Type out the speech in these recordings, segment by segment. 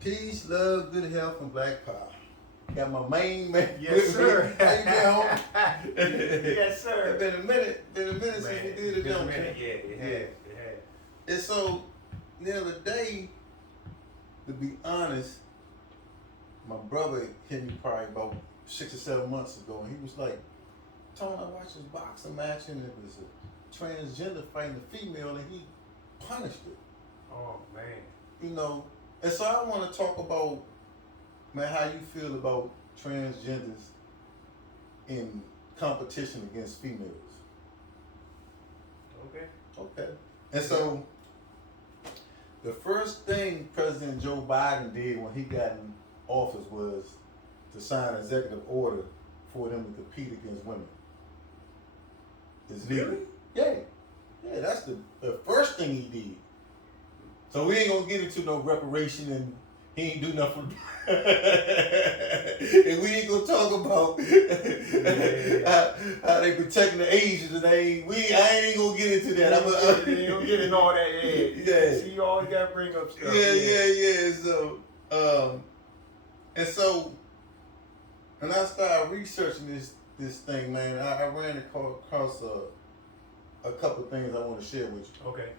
Peace, love, good health, and black power. Got my main man. Yes, sir. How you been, homie? Yes, sir. It's been a minute. Since we did it, don't minute. Yeah, it has. It has. And so, the other day, to be honest, my brother hit me probably about 6 or 7 months ago, and he was like, Tony, I watched this boxing match, and it was a transgender fighting a female, and he punished it. Oh, man. You know, and so I want to talk about, man, how you feel about transgenders in competition against females. Okay. Okay. And so, the first thing President Joe Biden did when he got in office was to sign an executive order for them to compete against women. It's legal. Really? Yeah. Yeah, that's the first thing he did. So we ain't gonna get into no reparation and he ain't do nothing. And we ain't gonna talk about how they protecting the Asians and I ain't gonna get into that. You ain't gonna get in all that. Yeah. See, you always gotta bring up stuff. Yeah. So, and I started researching this thing, man. I ran across a couple of things I want to share with you. Okay.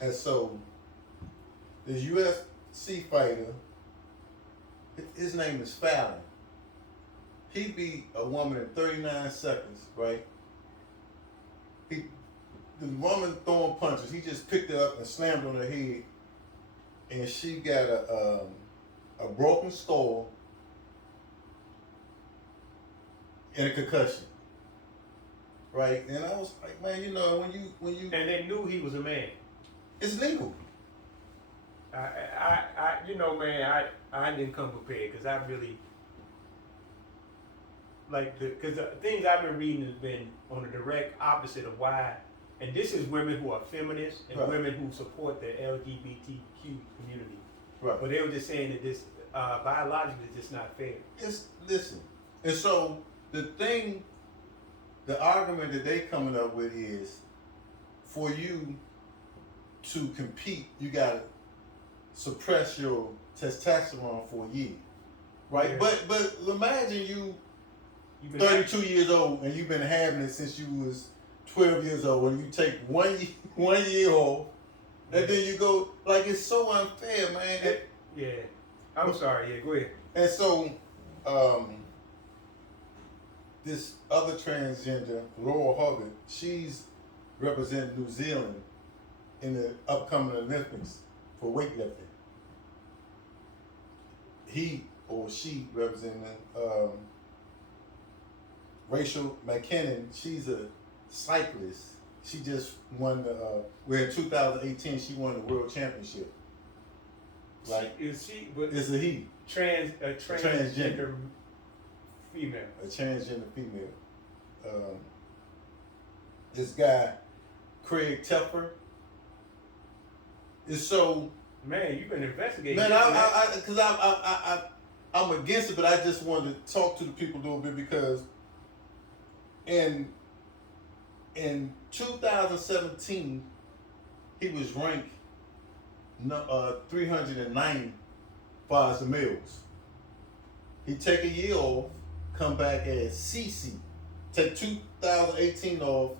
And so, this UFC fighter, his name is Fallon. He beat a woman in 39 seconds, right? The woman throwing punches, he just picked her up and slammed on her head, and she got a broken skull and a concussion, right? And I was like, man, you know, when you And they knew he was a man. it's legal. I didn't come prepared because I really because the things I've been reading has been on the direct opposite of why, and this is women who are feminists and Right. women who support the LGBTQ community. Right. But they were just saying that this biologically is just not fair. Listen, and so the argument that they coming up with is, for you to compete, you gotta suppress your testosterone for a year, right? Yeah. But imagine You've been 32 years old and you've been having it since you was 12 years old, and you take one year off, and then you go, like, it's so unfair, man. Yeah. I'm sorry. Yeah, go ahead. And so, this other transgender, Laura Hubbard, she's representing New Zealand in the upcoming Olympics for weightlifting. He or she representing Rachel McKinnon. She's a cyclist. She just won in 2018 she won the world championship. Right? It's It's a he. a transgender female. A transgender female. This guy, Craig Tepper, is so. Man, you've been investigating. Man, because I'm against it, but I just wanted to talk to the people a little bit because in 2017 he was ranked 390 far as the males. He take a year off, come back as CC, take 2018 off,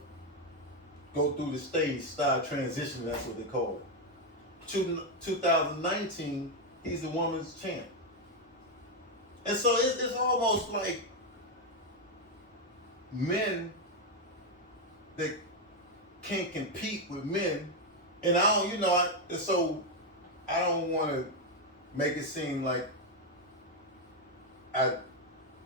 go through the stage, start transitioning, that's what they call it. 2019, he's the women's champ. And so it's almost like men that can't compete with men, and I don't want to make it seem like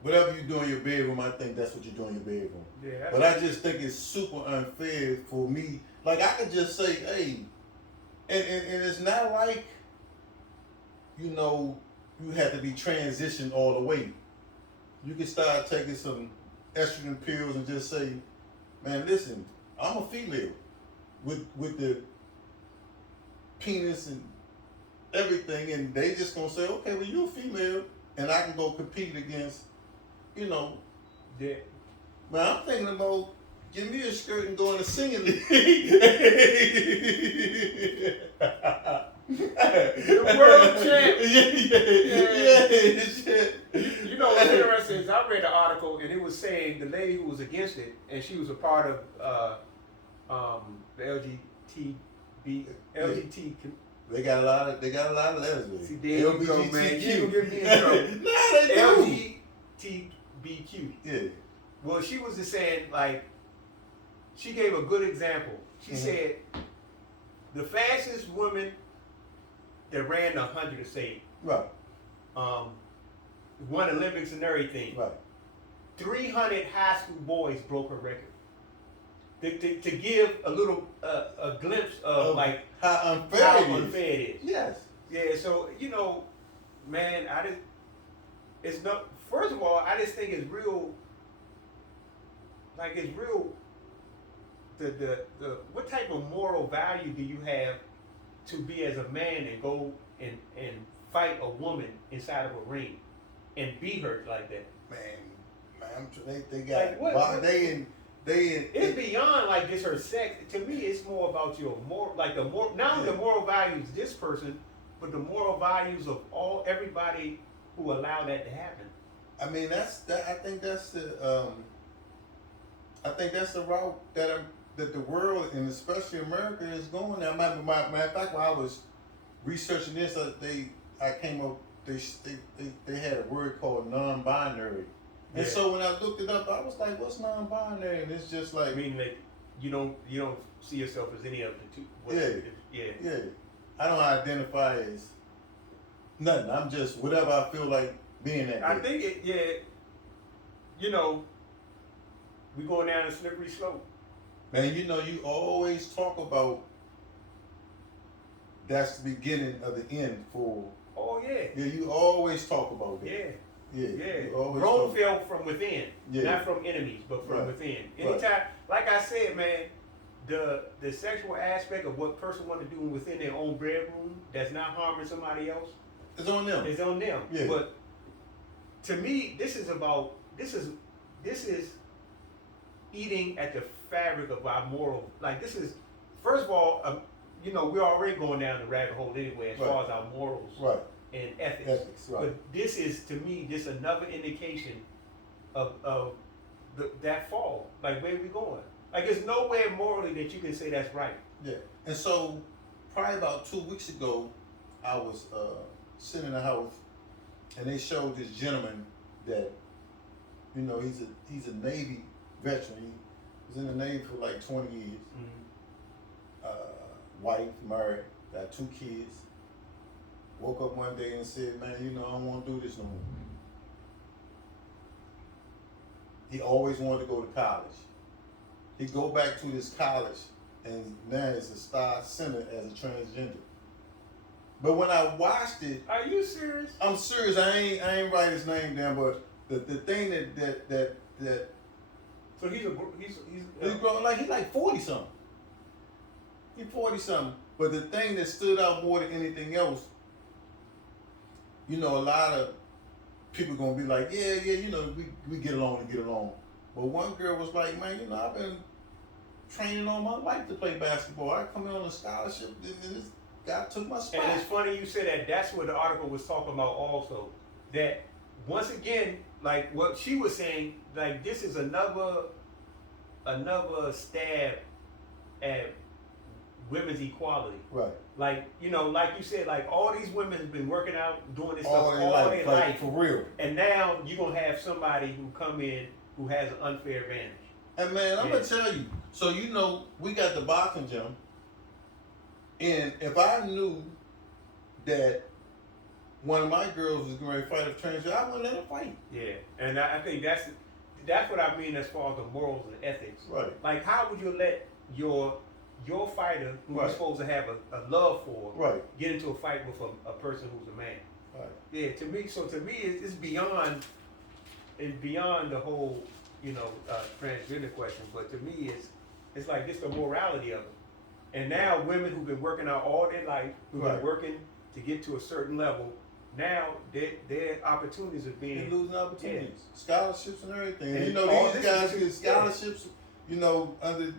whatever you do in your bedroom, I think that's what you do in your bedroom. Yeah, but I just think it's super unfair for me. Like, I could just say, hey, and it's not like, you have to be transitioned all the way. You can start taking some estrogen pills and just say, man, listen, I'm a female with the penis and everything, and they just gonna say, okay, well, you're a female, and I can go compete against, Yeah. Man, I'm thinking about give me a skirt and go in a singing league. The world champ. Yeah, shit. You know what's interesting is I read an article and it was saying the lady who was against it, and she was a part of the LGBT. They got a lot of letters with it. See, there you go, man. You don't get me in trouble. Nah, they do. LGBTQ. Yeah. Well, she was just saying, like, she gave a good example. She said the fastest woman that ran the 100 say, Right. won Olympics and everything. Right. 300 high school boys broke her record. To give a little a glimpse of like how unfair it is. Yes. Yeah. So man, it's no. First of all, I just think it's real. Like it's real. The what type of moral value do you have to be as a man and go and fight a woman inside of a ring and beat her like that? Man, they got like it's beyond like just her sex. To me, it's more about your moral, like the moral values of this person, but the moral values of everybody who allowed that to happen. I mean, I think that's the route that the world and especially America is going. Now, matter of fact, when I was researching this, I came up. They had a word called non-binary. And so when I looked it up, I was like, "What's non-binary?" And it's just like, I mean, like you don't see yourself as any of the two. Yeah. I don't identify as nothing. I'm just whatever I feel like being that. I think we going down a slippery slope. Man, you always talk about that's the beginning of the end for. Oh yeah. Yeah, you always talk about that. Yeah. Yeah. Rome fell from within, not from enemies, but from Right. within. Anytime, like I said, man, the sexual aspect of what person want to do within their own bedroom that's not harming somebody else, it's on them. It's on them. Yeah. But to me, this is eating at the fabric of our moral. Like this is, first of all, we're already going down the rabbit hole anyway as far as our morals. Right. And ethics. Right. But this is to me just another indication of that fall. Like where we going? Like there's nowhere morally that you can say that's right. Yeah. And so probably about 2 weeks ago, I was sitting in the house and they showed this gentleman that, he's a Navy veteran. He was in the Navy for like 20 years. Wife, married, got 2 kids. Woke up one day and said, "Man, I don't want to do this no more." He always wanted to go to college. He go back to this college, and now it's a star center as a transgender. But when I watched it, are you serious? I'm serious. I ain't write his name down, but the thing that so he's grown he's like 40 something. He's 40 something. But the thing that stood out more than anything else. A lot of people gonna be like, yeah, we get along. But one girl was like, "Man, I've been training all my life to play basketball. I come in on a scholarship, and this guy took my spot." And it's funny you said that. That's what the article was talking about also. That once again, like what she was saying, like this is another stab at women's equality. Right. Like, like you said, like all these women have been working out, doing this all stuff their all their life. For real. And now you're going to have somebody who come in who has an unfair advantage. And man, I'm going to tell you. So, we got the boxing gym. And if I knew that one of my girls was going to fight a transgender, I wouldn't let her fight. Yeah. And I think that's what I mean as far as the morals and ethics. Right. Like, how would you let your fighter, who you're supposed to have a love for, get into a fight with a person who's a man? Right. Yeah, to me, it's beyond the whole, transgender question. But to me, it's like just the morality of it. And now women who've been working out all their life, who've been working to get to a certain level, now their opportunities are being... They're losing opportunities. Yeah. Scholarships and everything. And these guys get scholarships, under...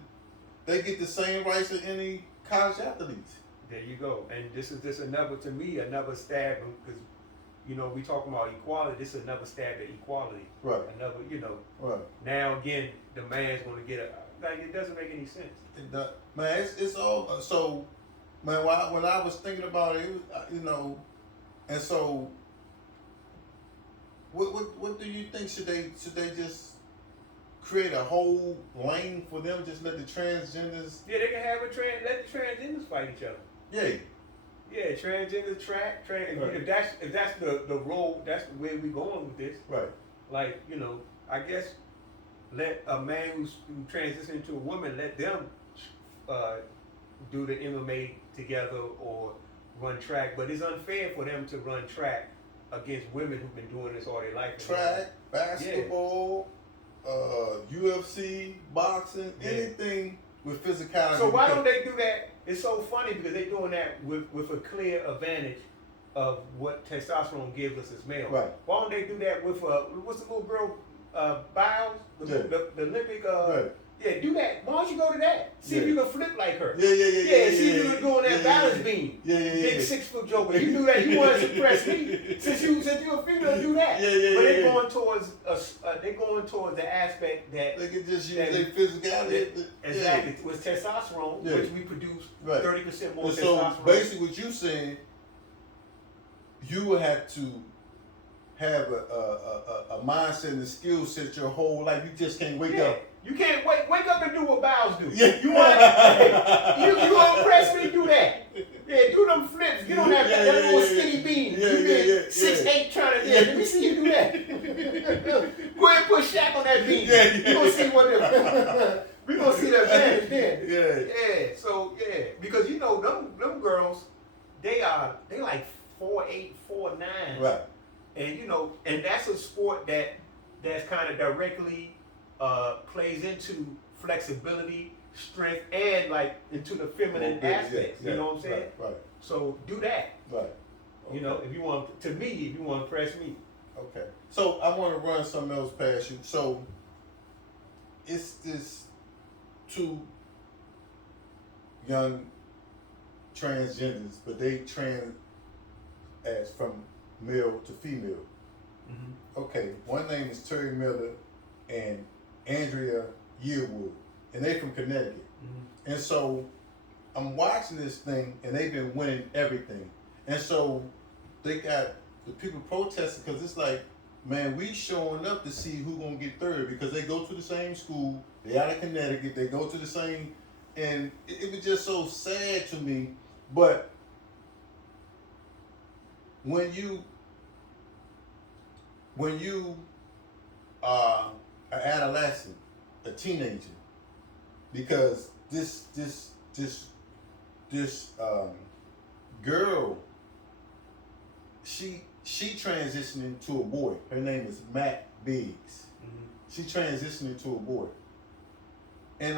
They get the same rights as any college athletes. There you go. And this is just another, to me, another stab, because, you know, we talking about equality. This is another stab at equality. Right. Another, you know. Right. Now again, the man's going to get a, like, it doesn't make any sense. Man, it's all so. Man, when I was thinking about it, you know, and so, what do you think? Should they just create a whole lane for them? Just let the transgenders? Yeah, they can have let the transgenders fight each other. Yeah. Yeah, transgender track. Right. If that's the role, that's the way we going with this. Right. Like, you know, I guess let a man who transitions into a woman, let them do the MMA together or run track. But it's unfair for them to run track against women who've been doing this all their life. Track, basketball, UFC, boxing, anything with physicality. So why don't they do that? It's so funny because they're doing that with a clear advantage of what testosterone gives us as males. Right. Why don't they do that with what's the little girl, Biles, the Olympic? Right. Yeah, do that. Why don't you go to that? See if you can flip like her. Yeah. See if you can doing that balance beam. Big 6 foot joker. You do that. You want to suppress me since you're a female. Do that. But they're going towards the aspect that they can just use their physicality. Exactly. With testosterone, which we produce 30% more and testosterone. So basically, what you saying, you would have to have a mindset and a skill set your whole life. You just can't wake up. You can't wake up and do what Biles do. Yeah. You want to, you want to press me? Do that. Yeah, do them flips. Get on that little skinny beam. You did 6'8" trying to. Let me see you do that. Go ahead and put Shaq on that beam. You gonna see what we gonna see the advantage then. Yeah. So because you know them girls, they like 4'8", 4'9". Right. And you know, and that's a sport that's kind of directly plays into flexibility, strength, and like into the feminine aspects. You know what I'm saying? Right. So do that. Right. Okay. You know, if you want if you want to press me. Okay. So I want to run something else past you. So it's this two young transgenders, but they trans as from male to female. Mm-hmm. Okay. One name is Terry Miller and Andrea Yearwood, and they from Connecticut. Mm-hmm. And so I'm watching this thing, and they've been winning everything. And so they got the people protesting because it's like, man, we showing up to see who gonna get third because they go to the same school. They out of Connecticut. They go to the same, and it was just so sad to me. But when you are an adolescent, a teenager, because this girl, she transitioned into a boy. Her name is Matt Biggs. Mm-hmm. She transitioned into a boy, and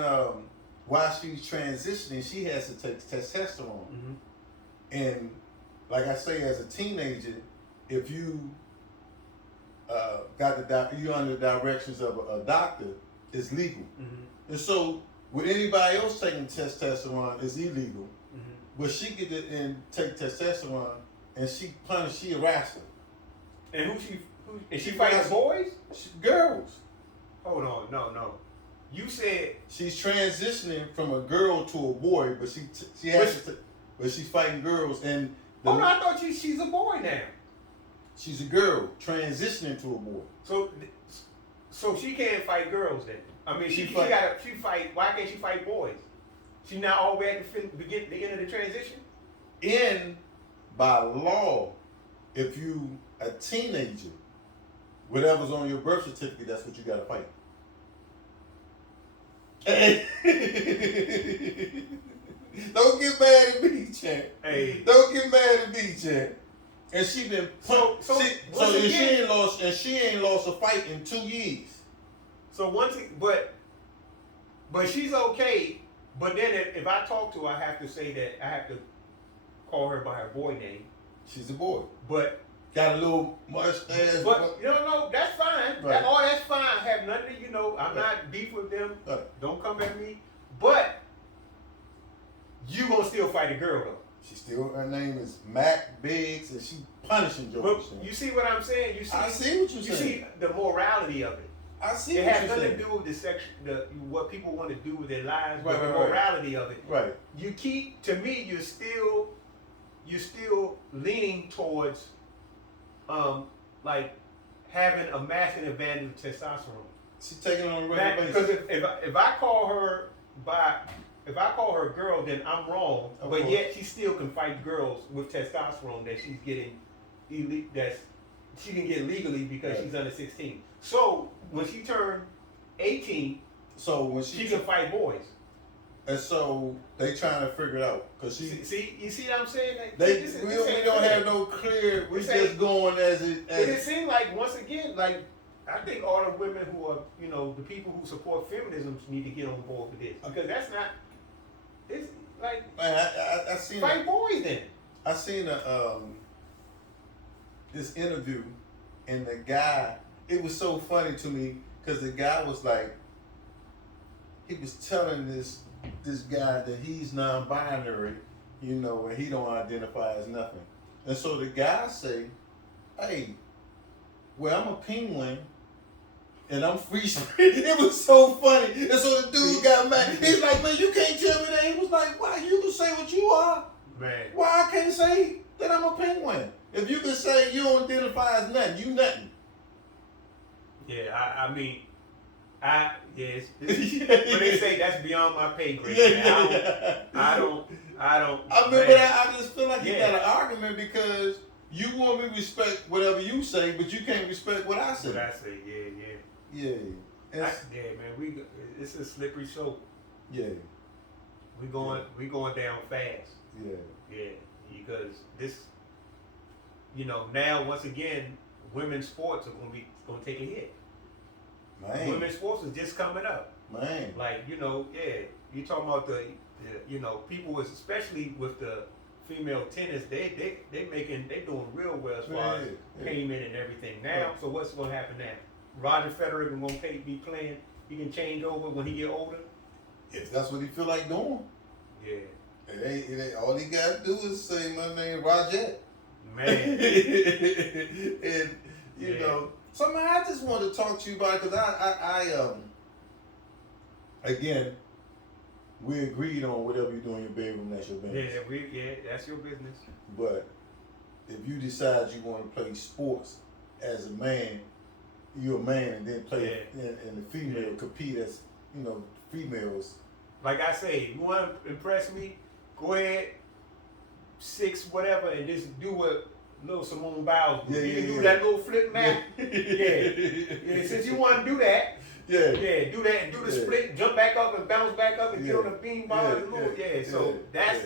while she's transitioning, she has to take testosterone. Mm-hmm. And like I say, as a teenager, if you you're under the directions of a doctor, it's legal. Mm-hmm. And so with anybody else taking testosterone, it's illegal. Mm-hmm. But she get it and take testosterone, and she harassed her. And who is she fighting boys? Girls. Hold on, no. You said she's transitioning from a girl to a boy, but but she's fighting girls. And no, I thought she's a boy now. She's a girl transitioning to a boy. So she can't fight girls then. I mean, she fight. Why can't she fight boys? She not all the way at the end of the transition. By law, if you a teenager, whatever's on your birth certificate, that's what you got to fight. Don't get mad at me, champ. Hey. Don't get mad at me, champ. And she been she ain't lost a fight in 2 years. So but she's okay. But then if I talk to her, I have to say that I have to call her by her boy name. She's a boy. But got a little mustache. But no, that's fine. Right. That's fine. I have nothing to, I'm not beef with them. Right. Don't come at me. But you gonna still fight a girl though. She still, her name is Mac Biggs, and she punishing jokers. But you see what I'm saying? You see, I see what you're you saying. see the morality of it. I see It what has you're nothing saying. to do with the section, what people want to do with their lives, Right, but the right, right. morality of it. Right. You keep, to me, you're still leaning towards, like having a masculine advantage of testosterone. She's taking it on a regular Because basis. if I call her girl, then I'm wrong. Of but course. yet she still can fight girls with testosterone that she's getting she can get legally because Right. she's under 16. So when she turned 18, So when she can fight boys. and so they trying to figure it out because she. See, you see what I'm saying? Like, They this we ain't don't fair. have no clear. We This just ain't- going as it. But it seems like once again, like I think all the women who are, the people who support feminism need to get on board with this because that's not. It's like Man, I seen. fight boys then. I seen this interview, and the guy. It was so funny to me because the guy was like, he was telling this guy that he's non-binary, and he don't identify as nothing. And so the guy say, "Hey, well, I'm a penguin." And I'm free spirited. It was so funny. And so the dude got mad. He's like, "Man, you can't tell me that." He was like, "Why? You can say what you are. Man. Why I can't say that I'm a penguin? If you can say you don't identify as nothing, you nothing." Yeah, yes. When they say that's beyond my pay grade, man, I don't. I mean, man. but I just feel like you Yeah. got an argument because you want me to respect whatever you say, but you can't respect what I say. What I say, Yeah. It's- man. It's a slippery slope. yeah. We going down fast. Yeah. Yeah, because this, now once again, women's sports are gonna take a hit. Man. Women's sports is just coming up. Man. Like, you talking about the people especially with the female tennis, they doing real well as far as payment and everything now. So what's gonna happen now? Roger Federer gonna be playing. He can change over when he get older. If that's what he feel like doing. Yeah, It ain't, all he gotta do is say my name Roger. man. And so man, I just want to talk to you about it because I again, we agreed on whatever you do in your bedroom, that's your business. That's your business. But if you decide you want to play sports as a man, you're a man, and then play and the female compete as females. Like I say, if you want to impress me, go ahead, 6 whatever, and just do what little Simone Biles do. You can do that little flip map. Yeah. Since you want to do that, do that and do the split, jump back up and bounce back up and get on the beam bar. So that's.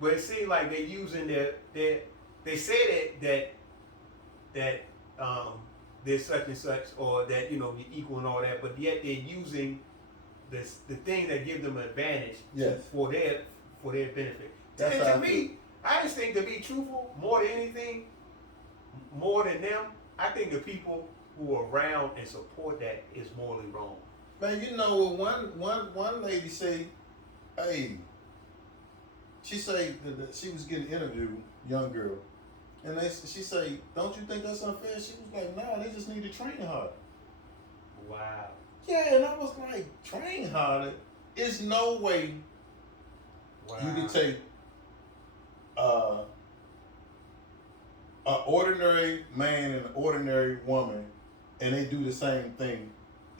But it seems like they're using they say that they're such and such, or that you're equal and all that, but yet they're using the thing that give them an advantage for their benefit. That's And how to I me, I just think, to be truthful, more than anything, more than them, I think the people who are around and support that is morally wrong. Man, one lady say, hey, she say that she was getting interviewed, young girl, and she say, don't you think that's unfair? She was like, nah, they just need to train harder. Wow. Yeah, and I was like, train harder? There's no way you can take an ordinary man and an ordinary woman and they do the same thing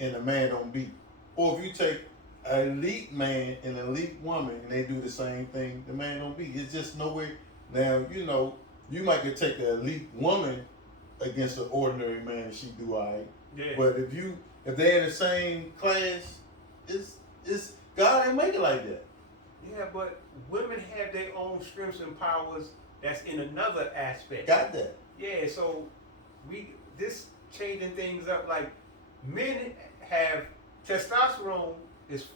and the man don't beat. Or if you take an elite man and an elite woman and they do the same thing, the man don't beat. It's just no way. Now, you might could take an elite woman against an ordinary man and she do all right. Yeah. But if they're in the same class, it's God ain't make it like that. Yeah, but women have their own strengths and powers that's in another aspect. Got that. Yeah, so this changing things up. Like, men have testosterone has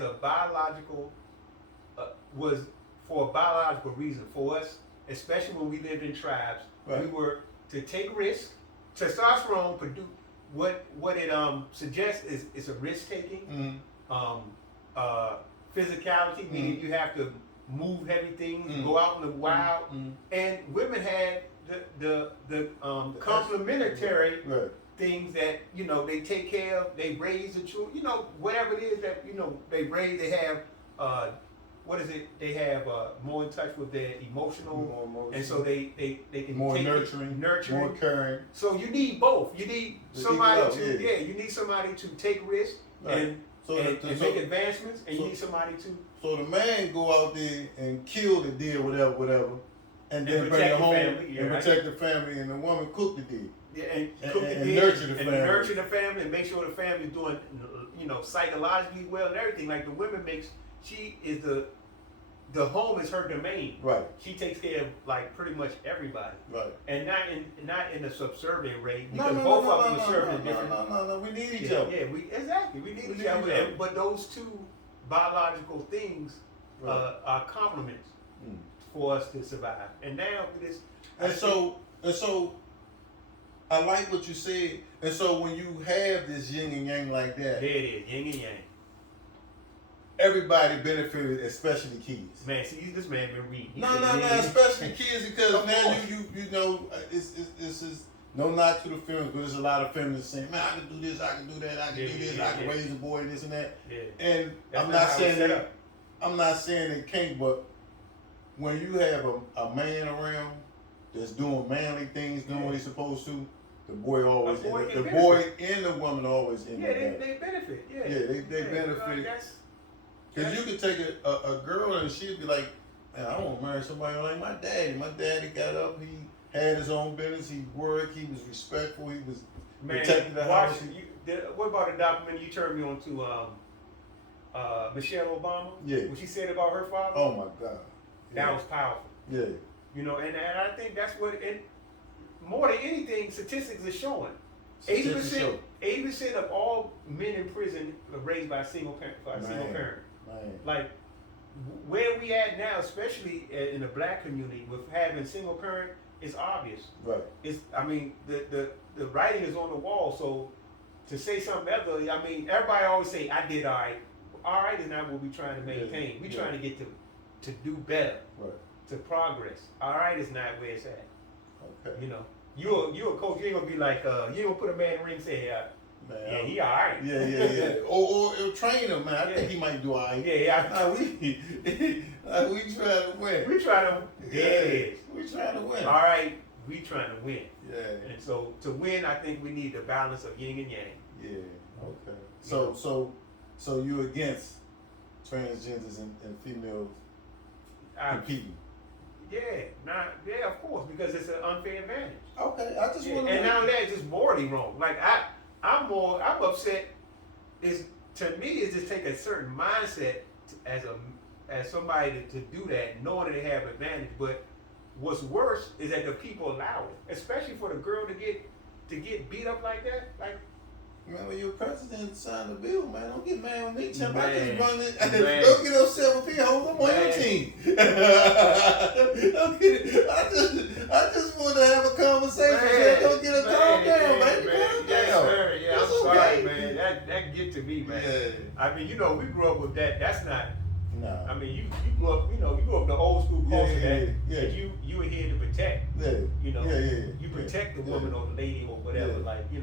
a biological was for a biological reason for us, especially when we lived in tribes. Right. We were to take risks. Testosterone produce what it suggests is a risk taking. Mm-hmm. Physicality, meaning you have to move heavy things, go out in the wild, and women had the complementary things that they take care of. They raise the children, whatever it is that they raise. They have what is it? They have more in touch with their emotional, and so they can more take nurturing, more caring. So you need both. You need somebody you need somebody to take risks and make advancements, and you need somebody to. So the man go out there and kill the deer, whatever, and then bring it home and protect the family, and the woman cook the deer. Yeah, and cook the deer, nurture the family, and make sure the family is doing, psychologically well and everything. Like the women she is the home is her domain. Right. She takes care of like pretty much everybody. Right. And not in a subservient way, because both of them are serving different. No. We need each other. Yeah, we need each other. But those two biological things are complements for us to survive. And now this. And so. I like what you said. And so when you have this yin and yang like that. There it is, yin and yang. Everybody benefited, especially kids. Man, see, this man been reading. No, especially kids, because now it's is no knock to the feminists, but there's a lot of feminists saying, man, I can do this, I can do that, I can do this, I can raise a boy, this and that. Yeah. And I'm not saying they can't, but when you have a man around that's doing manly things, doing what he's supposed to, the boy and the woman always end up. Yeah, they benefit. Yeah, they benefit. Because you could take a girl and she'd be like, man, I want to marry somebody like my daddy. My daddy got up, he had his own business, he worked, he was respectful, he was protecting the house. What about the documentary you turned me on to Michelle Obama? Yeah. What she said about her father? Oh my God. Yeah. That was powerful. Yeah. And I think that's what more than anything, statistics are showing. 80% of all men in prison are raised by a single parent. Man. Like where we at now, especially in the black community, with having single parent, is obvious. Right. The writing is on the wall. So to say something else, everybody always say I did all right. All right is not what we're trying to maintain. We're trying to get to do better. Right. To progress. All right is not where it's at. Okay. You a coach. You ain't gonna be like you ain't gonna put a man in the ring and say, man, he all right. Yeah. or train him, man. I think he might do all right. Yeah. We try to win. We try to. We trying to win. All right. We trying to win. Yeah. And so to win, I think we need the balance of yin and yang. Yeah. Okay. So you against transgenders and females competing? Yeah, of course, because it's an unfair advantage. Okay, I just want to. And now that's just morally wrong. Like I'm upset. To me, is just take a certain mindset as somebody to do that, knowing that they have advantage. But what's worse is that the people allow it, especially for the girl to get beat up like that. Like, man, when your president signed the bill, man, don't get mad with me, champ. I just run it. Man. Don't get upset with me. I'm on your team. I just want to have a conversation. Man, don't get a calm down, man. Calm down. Yeah, I'm sorry, man. That get to me, man. Yeah. We grew up with that. That's not. Nah. You grew up. You grew up the old school culture that you were here to protect. Yeah. You protect the woman or the lady or whatever. Yeah. Like you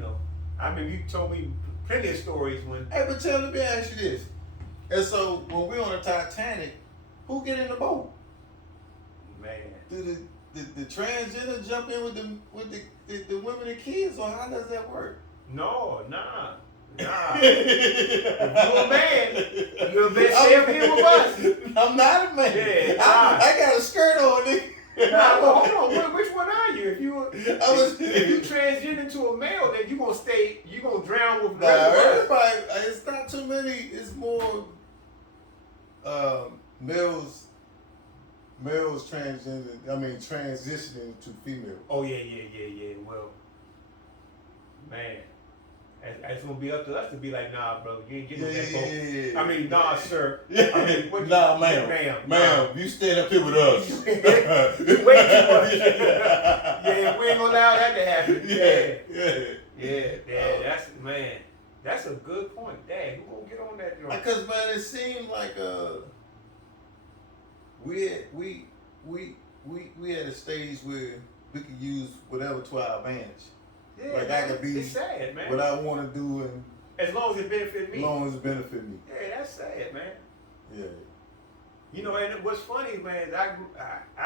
told me plenty of stories when. Hey, but tell me, let me ask you this. And so when we're on the Titanic, who get in the boat? Man. Do the transgender jump in with the women and kids, or how does that work? No, nah. If you're a man, you're best stay up here with us. I'm not a man. Yeah, I got a skirt on, nigga. Hold on. Which one are you? If you transgender to a male, then you gonna drown with everybody. It's not too many. It's more males transgender. Transitioning to female. Oh yeah. Well, man. It's gonna be up to us to be like, nah, bro, you ain't getting that boat. Nah, sir. Nah, ma'am, you stand up here with us. Way too much. Yeah, we ain't gonna allow that to happen. Yeah. That's a good point. Dad, who gonna get on that joint? Because man, it seemed like we at a stage where we could use whatever to our advantage. Yeah, Like man, I could be it's sad, man. what I want to do, and as long as it benefit me. as long as it benefit me. Yeah, that's sad, man. Yeah. You know, and what's funny, man, is I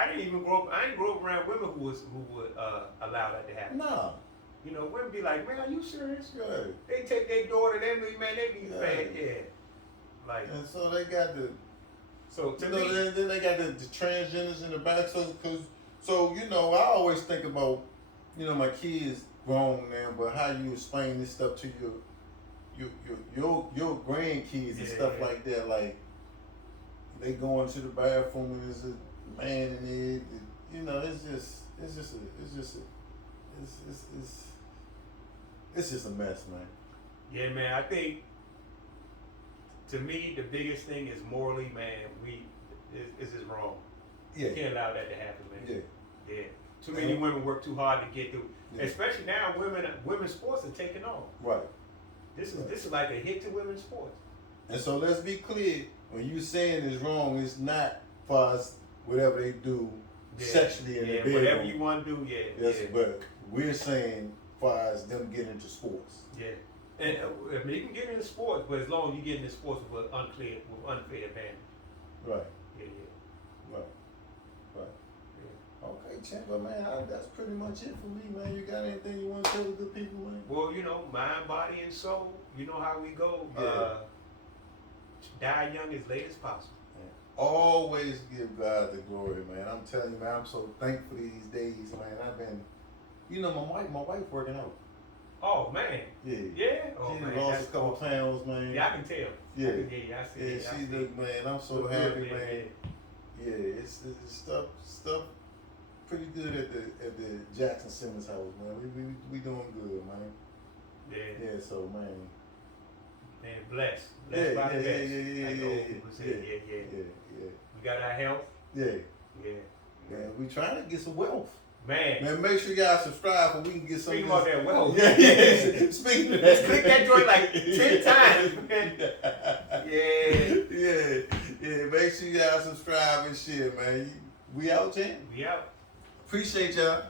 didn't even grow up. I didn't grow up around women who would allow that to happen. Nah. You know, women be like, man, are you serious? Yeah. They take their daughter, they be bad, yeah. Like, And so they got the. so to You know, me, then they got the transgenders in the back. So you know, I always think about, you know, my kids grown now, but how you explain this stuff to your grandkids and stuff like that. Like they go into the bathroom and there's a man in it. You know, it's just a mess, man. yeah, man, I think to me the biggest thing is morally, man, is wrong. Yeah. You can't allow that to happen, man. Yeah. Yeah. Too many women work too hard to get through. Yeah. Especially now, women's sports are taking off. Right. This is like a hit to women's sports. And so let's be clear, when you saying it's wrong, it's not for us, whatever they do sexually in the bedroom. Whatever you want to do, Yes, but we're saying for us them getting into sports. Yeah. And I mean, you can get into sports, but as long as you get into sports with unfair advantage. Right. Yeah. Right. Yeah. Okay, champ, but man, that's pretty much it for me, man. You got anything you want to tell the good people, man? Well, you know, mind, body, and soul. You know how we go. Yeah. Die young as late as possible. Always give God the glory, man. I'm telling you, man, I'm so thankful these days, man. I've been, you know, my wife working out. Oh man. Yeah. Yeah. Oh She man. lost That's a couple awesome. pounds, man. Yeah, I can tell. Yeah. I see Yeah, it. she look, man. I'm so Look happy, good, man. Yeah, it's stuff pretty good at the Jackson Simmons house, man. We doing good, man. Yeah. Yeah, so man. Man, blessed by the best. Like the old people say. Yeah. We got our health. Yeah. Yeah. Man, we trying to get some wealth. Man. Man, make sure y'all subscribe so we can get some. Speaking about that wealth. Yeah. Speaking of that. Let's click that joint like 10 times, man. Yeah. Make sure y'all subscribe and share, man. We out, champ. We out. Appreciate y'all.